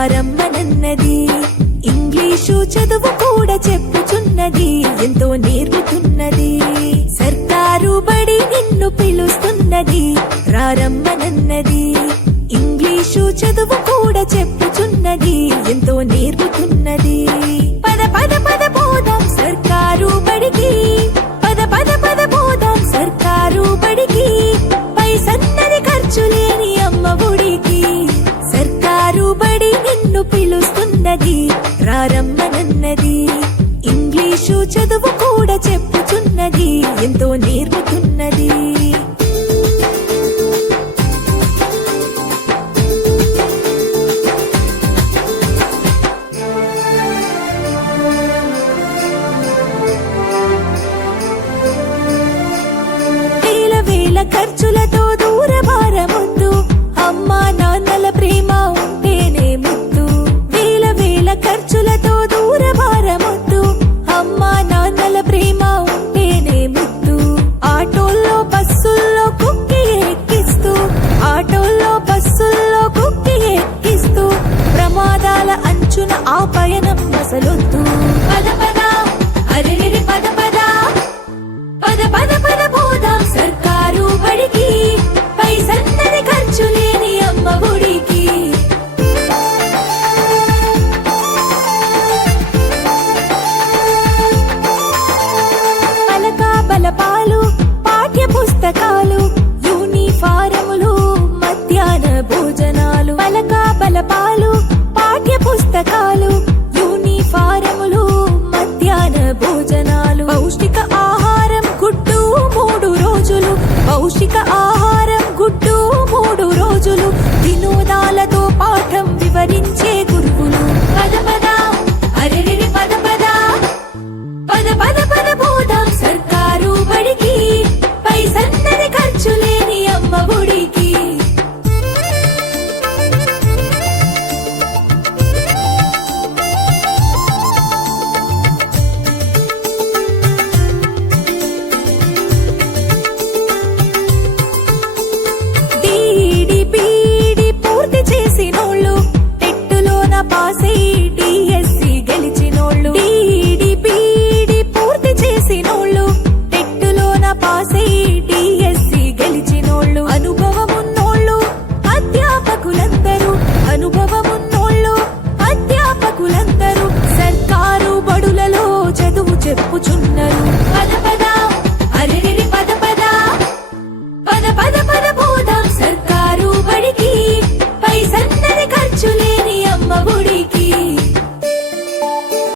రారమ్మనన్నది. English చదువు కూడా చెప్పుచున్నది, ఎంతో నేర్పుతున్నది. సర్కారు బడి నిన్ను పిలుస్తున్నది, రారమ్మనన్నది. ఇంగ్లీషు చదువు కూడా చెప్పుచున్నది, ఎంతో నేర్పుతున్నది. పద పద పద పోదాం సర్కారు బడికి, పద పద పద పోదాం సర్కారు బడికి. పైసన్నది ఖర్చు లేని అమ్మ ఒడికి. సర్కారు బడి నిన్ను పిలుస్తున్నది, రారమ్మనన్నది. ఇంగ్లీషు చదువు కూడా చెప్పుచున్నది, ఎంతో నేర్పుతున్నది. ఖర్చులతో దూరభారమొద్దు, అమ్మా నాన్నల ప్రేమ ఉంటేనే ముద్దు. వేల వేల ఖర్చులతో దూరభారమొద్దు, అమ్మా నాన్నల ప్రేమ ఉంటేనే ముద్దు. ఆటోల్లో బస్సుల్లో కుక్కి ఎక్కిస్తూ, ఆటోల్లో బస్సుల్లో కుక్కి ఎక్కిస్తూ, ప్రమాదాల అంచున ఆ పయనం అసలొద్దు.